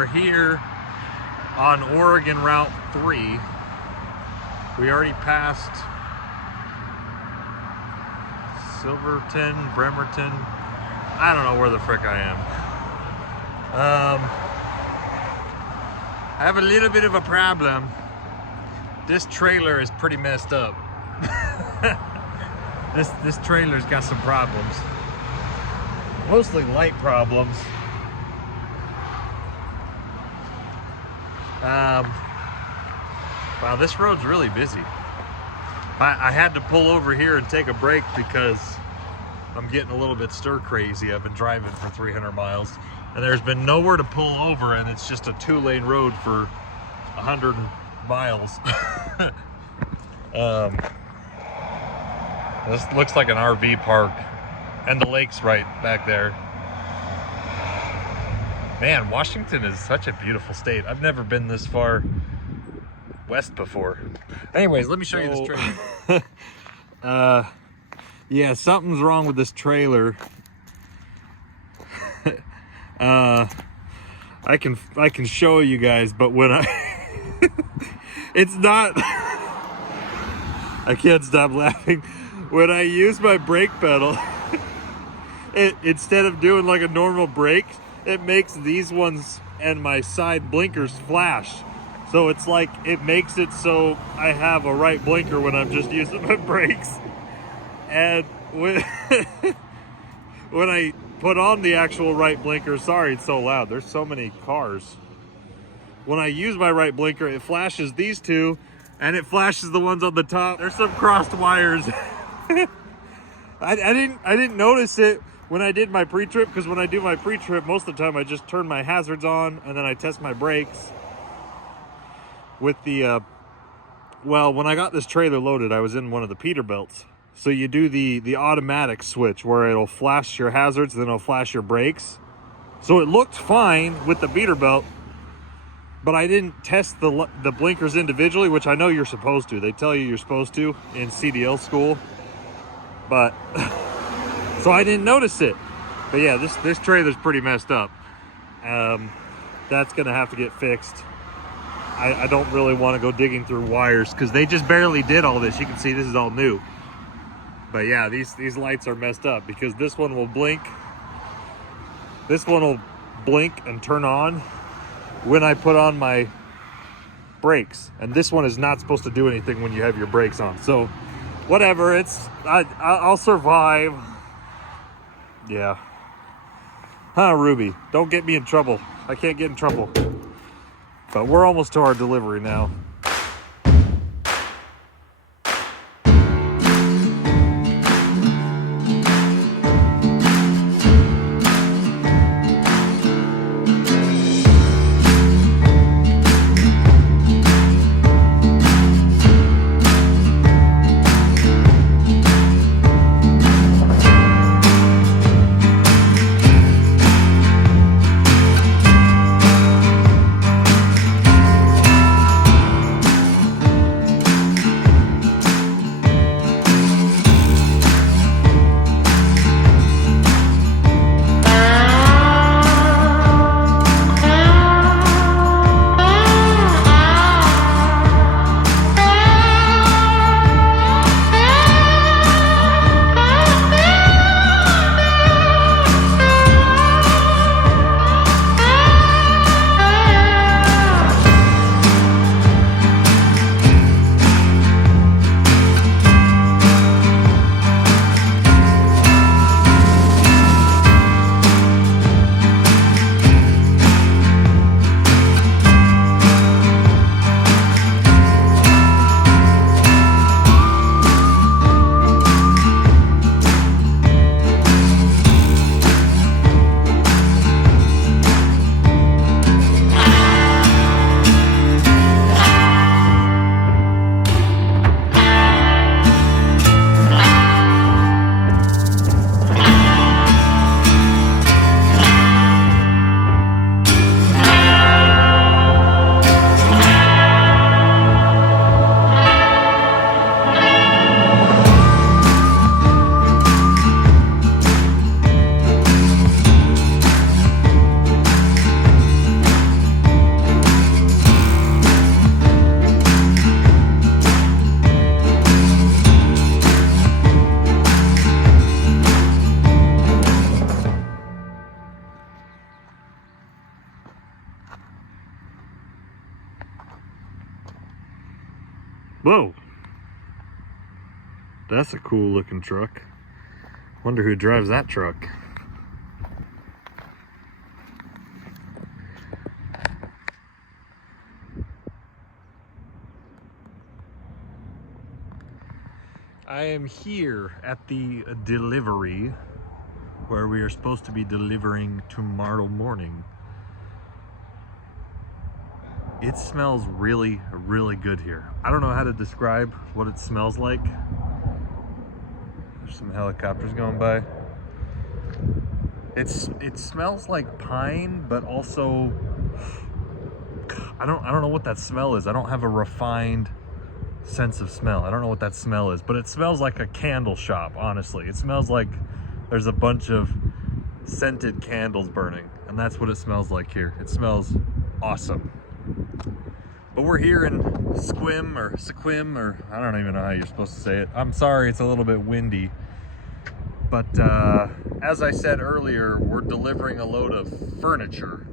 are here on Oregon Route 3. We already passed Silverton, Bremerton. I don't know where the frick I am. I have a little bit of a problem. This trailer is pretty messed up. This trailer's got some problems. Mostly light problems. Wow, this road's really busy. I had to pull over here and take a break because I'm getting a little bit stir crazy. I've been driving for 300 miles and there's been nowhere to pull over, and it's just a 2-lane road for 100 miles. This looks like an RV park, and the lake's right back there. Man, Washington is such a beautiful state. I've never been this far west before. Anyways, let me show you this trailer. Yeah, something's wrong with this trailer. I can show you guys, but when it's not. I can't stop laughing. When I use my brake pedal, instead of doing like a normal brake, it makes these ones and my side blinkers flash. So it's like, it makes it so I have a right blinker when I'm just using my brakes. And when I put on the actual right blinker, sorry it's so loud, there's so many cars. When I use my right blinker, it flashes these two and it flashes the ones on the top. There's some crossed wires. I didn't notice it when I did my pre-trip, because when I do my pre-trip, most of the time I just turn my hazards on and then I test my brakes with the well, when I got this trailer loaded, I was in one of the Peterbilts. So you do the automatic switch where it'll flash your hazards, then it'll flash your brakes. So it looked fine with the Peterbilt, but I didn't test the blinkers individually, which I know you're supposed to. They tell you you're supposed to in CDL school, but so I didn't notice it. But yeah, this trailer's pretty messed up. That's gonna have to get fixed. I don't really want to go digging through wires because they just barely did all this. You can see this is all new. But yeah, these lights are messed up because this one will blink. This one will blink and turn on when I put on my brakes. And this one is not supposed to do anything when you have your brakes on. So whatever, I'll survive. Yeah. Huh, Ruby? Don't get me in trouble. I can't get in trouble. But we're almost to our delivery now. Whoa. That's a cool looking truck. Wonder who drives that truck. I am here at the delivery where we are supposed to be delivering tomorrow morning. It smells really, really good here. I don't know how to describe what it smells like. There's some helicopters going by. It smells like pine, but also I don't know what that smell is. I don't have a refined sense of smell. I don't know what that smell is, but it smells like a candle shop, honestly. It smells like there's a bunch of scented candles burning, and that's what it smells like here. It smells awesome. But we're here in Sequim, or I don't even know how you're supposed to say it. I'm sorry, it's a little bit windy. But as I said earlier, we're delivering a load of furniture,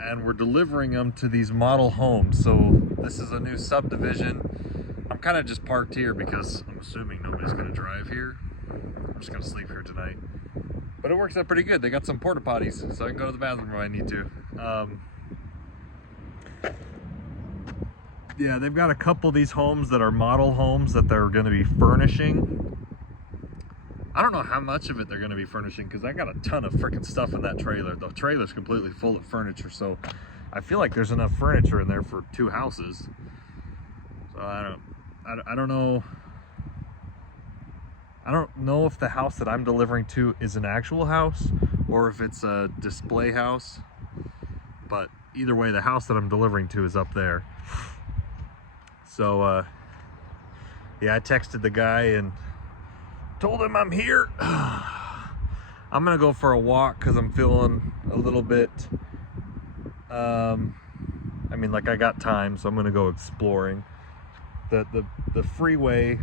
and we're delivering them to these model homes. So this is a new subdivision. I'm kind of just parked here because I'm assuming nobody's gonna drive here. I'm just gonna sleep here tonight. But it works out pretty good. They got some porta potties, so I can go to the bathroom if I need to. Yeah, they've got a couple of these homes that are model homes that they're gonna be furnishing. I don't know how much of it they're gonna be furnishing because I got a ton of freaking stuff in that trailer. The trailer's completely full of furniture, so I feel like there's enough furniture in there for 2 houses. So I don't know. I don't know if the house that I'm delivering to is an actual house or if it's a display house. But either way, the house that I'm delivering to is up there. So yeah, I texted the guy and told him I'm here. I'm gonna go for a walk because I'm feeling a little bit I mean, like, I got time, so I'm gonna go exploring. The freeway,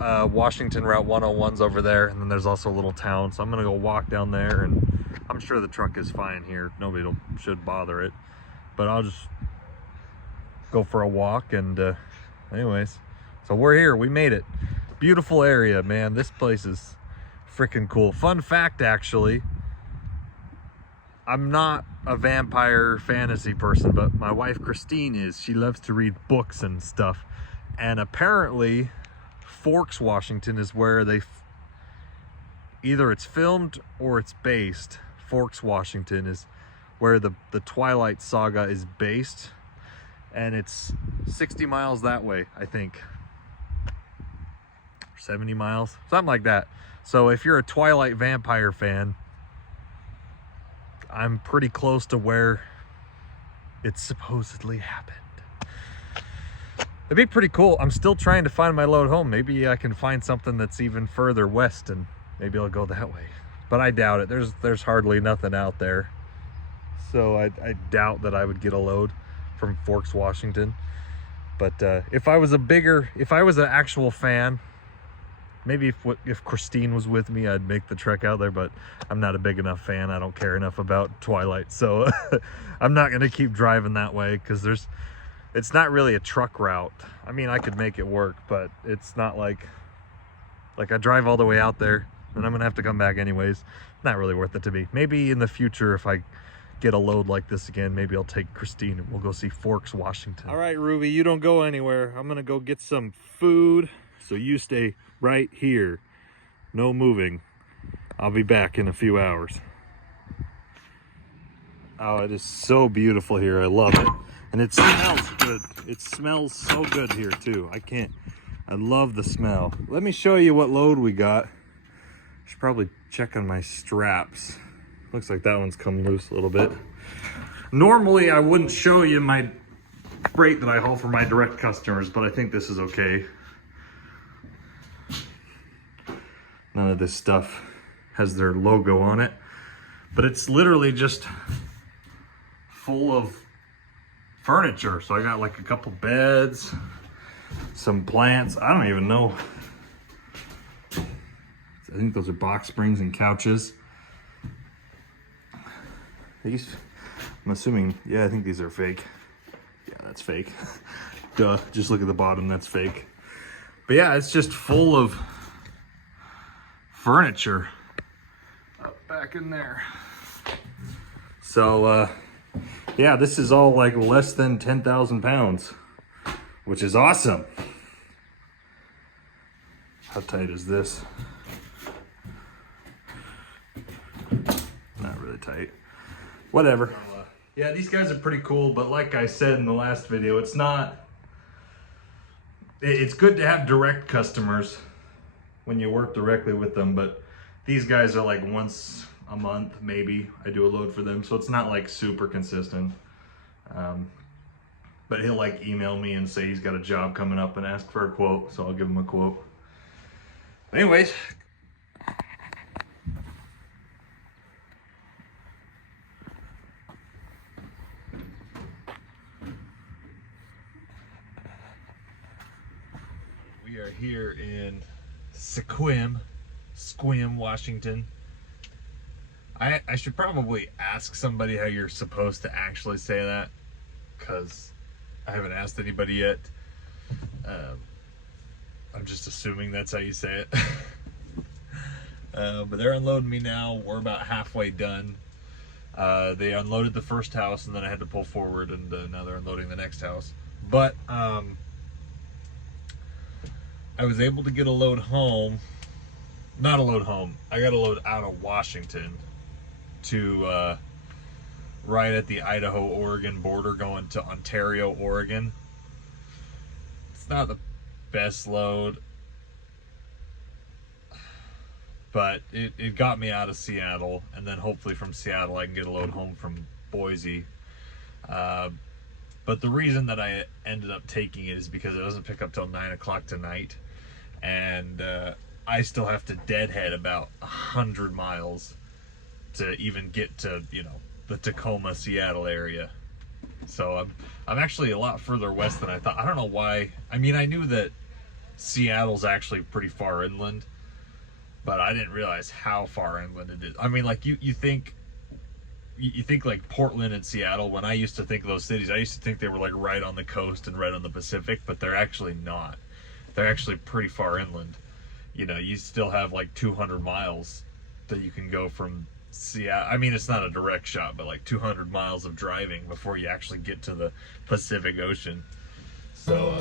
Washington Route 101's over there, and then there's also a little town, so I'm gonna go walk down there, and I'm sure the truck is fine here. Nobody should bother it, but I'll just go for a walk. And anyways, so we're here. We made it. Beautiful area, man. This place is freaking cool. Fun fact, actually, I'm not a vampire fantasy person, but my wife Christine is. She loves to read books and stuff, and apparently Forks, Washington is where they either it's filmed or it's based. Forks, Washington is where the Twilight Saga is based, and it's 60 miles that way, I think. 70 miles, something like that. So if you're a Twilight vampire fan, I'm pretty close to where it supposedly happened. It'd be pretty cool. I'm still trying to find my load home. Maybe I can find something that's even further west, and maybe I'll go that way. But I doubt it. There's hardly nothing out there. So I doubt that I would get a load from Forks, Washington. But if I was an actual fan, maybe if Christine was with me, I'd make the trek out there, but I'm not a big enough fan. I don't care enough about Twilight, so I'm not gonna keep driving that way because it's not really a truck route. I mean, I could make it work, but it's not like I drive all the way out there and I'm gonna have to come back anyways. Not really worth it to me. Maybe in the future, if I get a load like this again, maybe I'll take Christine and we'll go see Forks, Washington. All right, Ruby, you don't go anywhere. I'm gonna go get some food, so you stay right here. No moving. I'll be back in a few hours. Oh, it is so beautiful here. I love it. And it smells good. It smells so good here too. I love the smell. Let me show you what load we got. Should probably check on my straps. Looks like that one's come loose a little bit. Normally I wouldn't show you my freight that I haul for my direct customers, but I think this is okay. None of this stuff has their logo on it, but it's literally just full of furniture. So I got like a couple beds, some plants. I don't even know. I think those are box springs and couches. These, I'm assuming, yeah, I think these are fake. Yeah, that's fake. Duh, just look at the bottom, that's fake. But yeah, it's just full of furniture up back in there. So, yeah, this is all like less than 10,000 pounds, which is awesome. How tight is this? Not really tight. Whatever. Yeah, these guys are pretty cool, but like I said in the last video, it's good to have direct customers when you work directly with them, but these guys are like once a month, maybe I do a load for them, so it's not like super consistent. But he'll like email me and say he's got a job coming up and ask for a quote, so I'll give him a quote. Anyways, we are here in Sequim, Washington. I should probably ask somebody how you're supposed to actually say that, because I haven't asked anybody yet. I'm just assuming that's how you say it. But they're unloading me now. We're about halfway done. They unloaded the first house, and then I had to pull forward, and now they're unloading the next house. But I was able to get a load home. Not a load home. I got a load out of Washington to right at the Idaho-Oregon border going to Ontario, Oregon. It's not the best load, but it got me out of Seattle, and then hopefully from Seattle I can get a load home from Boise. But the reason that I ended up taking it is because it doesn't pick up till 9 o'clock tonight, and I still have to deadhead about 100 miles to even get to, you know, the Tacoma, Seattle area. So I'm actually a lot further west than I thought. I don't know why. I mean, I knew that Seattle's actually pretty far inland, but I didn't realize how far inland it is. I mean, like you think like Portland and Seattle. When I used to think of those cities, I used to think they were like right on the coast and right on the Pacific, but they're actually not. They're actually pretty far inland. You know, you still have like 200 miles that you can go from Seattle. I mean, it's not a direct shot, but like 200 miles of driving before you actually get to the Pacific Ocean. So,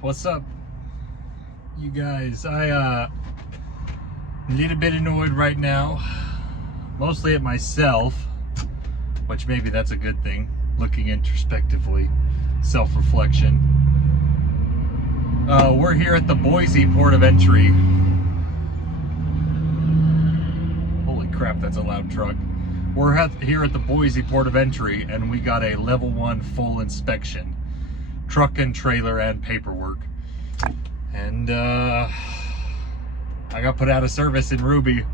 what's up, you guys? I a little bit annoyed right now, mostly at myself, which maybe that's a good thing, looking introspectively, self-reflection. We're here at the Boise port of entry. Holy crap, that's a loud truck. We're here at the Boise Port of Entry, and we got a level 1 full inspection. Truck and trailer and paperwork. And I got put out of service in Ruby,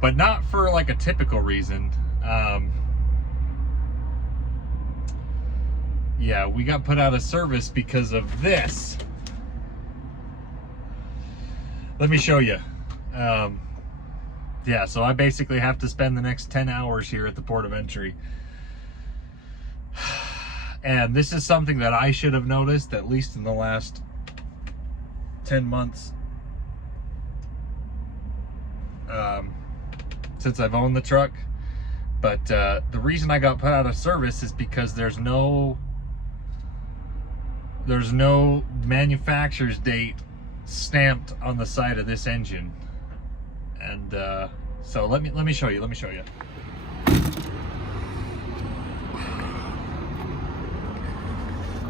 but not for like a typical reason. Yeah, we got put out of service because of this. Let me show you. Yeah, so I basically have to spend the next 10 hours here at the Port of Entry. And this is something that I should have noticed, at least in the last 10 months. Since I've owned the truck. But the reason I got put out of service is because there's no manufacturer's date stamped on the side of this engine. And so let me show you.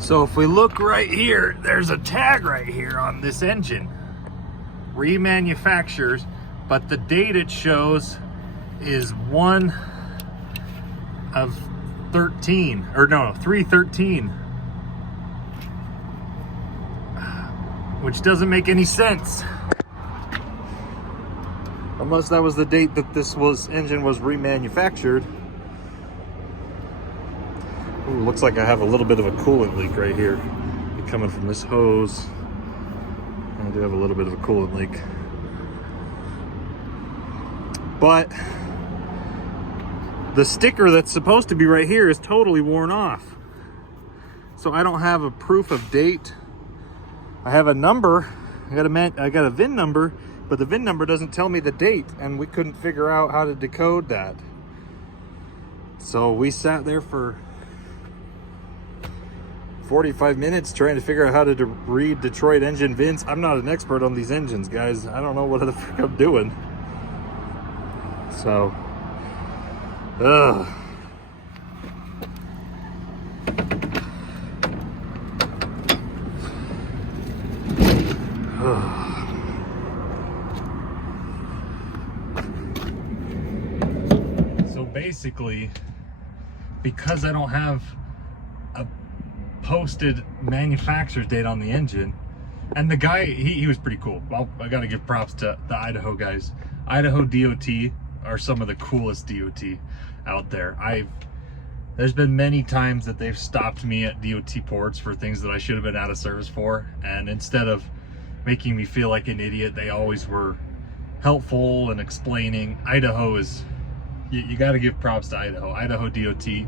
So if we look right here, there's a tag right here on this engine. Remanufactures, but the date it shows is 1 of 13, or no, 3/13. Which doesn't make any sense. Unless that was the date that this engine was remanufactured. Ooh, looks like I have a little bit of a coolant leak right here. Coming from this hose. I do have a little bit of a coolant leak. But the sticker that's supposed to be right here is totally worn off. So I don't have a proof of date. I have a number, I got a VIN number, but the VIN number doesn't tell me the date, and we couldn't figure out how to decode that. So we sat there for 45 minutes trying to figure out how to read Detroit engine VINs. I'm not an expert on these engines, guys. I don't know what the frick I'm doing. So, ugh. So basically, because I don't have a posted manufacturer's date on the engine, and the guy, he was pretty cool. Well, I gotta give props to the Idaho guys. Idaho DOT are some of the coolest DOT out there. There's been many times that they've stopped me at DOT ports for things that I should have been out of service for, and instead of making me feel like an idiot, they always were helpful and explaining. Idaho is, you got to give props to Idaho. Idaho DOT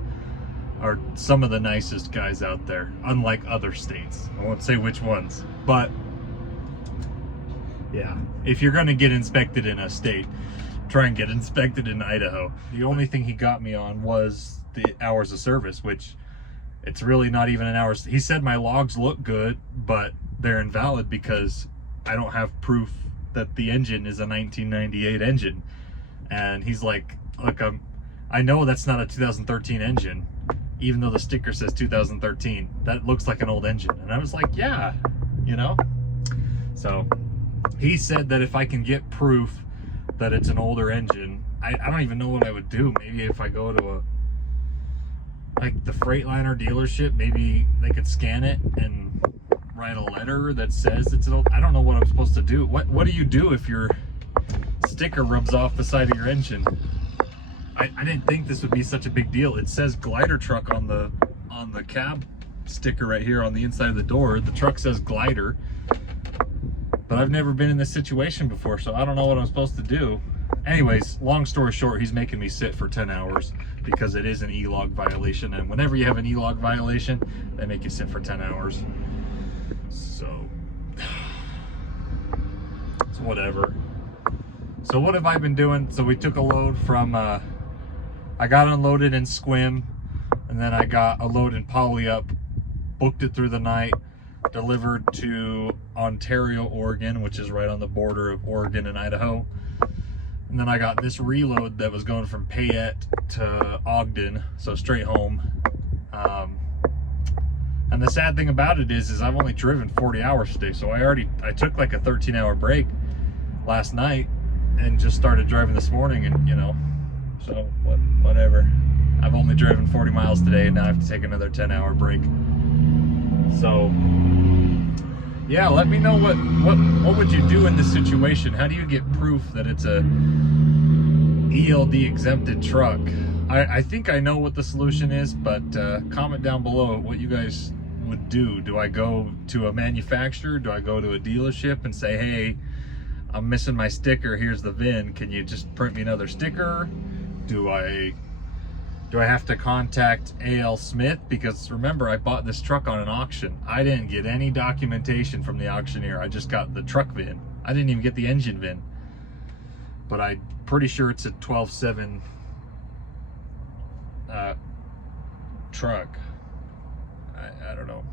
are some of the nicest guys out there, unlike other states. I won't say which ones, but yeah, if you're going to get inspected in a state, try and get inspected in Idaho. The only thing he got me on was the hours of service, which it's really not even an hour's. He said my logs look good, but they're invalid because I don't have proof that the engine is a 1998 engine. And he's like, look, I know that's not a 2013 engine, even though the sticker says 2013. That looks like an old engine. And I was like, yeah, you know? So he said that if I can get proof that it's an older engine, I don't even know what I would do. Maybe if I go to like the Freightliner dealership, maybe they could scan it and write a letter that says it's an old. I don't know what I'm supposed to do. What do you do if your sticker rubs off the side of your engine? I didn't think this would be such a big deal. It says glider truck on the cab sticker right here on the inside of the door. The truck says glider, but I've never been in this situation before, so I don't know what I'm supposed to do. Anyways, long story short, he's making me sit for 10 hours because it is an e-log violation, and whenever you have an e-log violation, they make you sit for 10 hours. So it's whatever. So what have I been doing? So we took a load from, I got unloaded in Sequim, and then I got a load in Polyup, booked it through the night, delivered to Ontario, Oregon, which is right on the border of Oregon and Idaho. And then I got this reload that was going from Payette to Ogden, so straight home. And the sad thing about it is I've only driven 40 hours today, so I took like a 13-hour break last night and just started driving this morning, and you know, So whatever. I've only driven 40 miles today, and now I have to take another 10-hour break. So yeah, let me know what would you do in this situation? How do you get proof that it's a ELD exempted truck? I think I know what the solution is, but comment down below what you guys would do. Do I go to a manufacturer? Do I go to a dealership and say, hey, I'm missing my sticker, here's the VIN, can you just print me another sticker? Do I have to contact A.L. Smith? Because remember, I bought this truck on an auction. I didn't get any documentation from the auctioneer. I just got the truck VIN. I didn't even get the engine VIN. But I'm pretty sure it's a 12.7 truck. I don't know.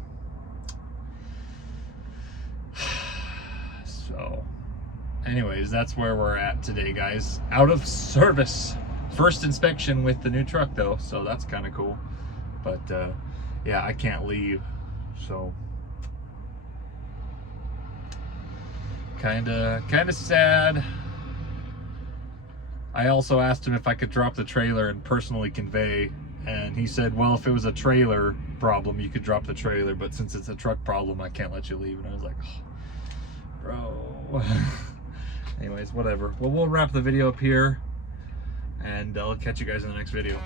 So anyways, that's where we're at today, guys. Out of service. First inspection with the new truck though, so that's kind of cool. But yeah, I can't leave, so kind of sad. I also asked him if I could drop the trailer and personally convey, and he said, well, if it was a trailer problem, you could drop the trailer, but since it's a truck problem, I can't let you leave. And I was like, oh, bro. Anyways, whatever. Well, we'll wrap the video up here, and I'll catch you guys in the next video.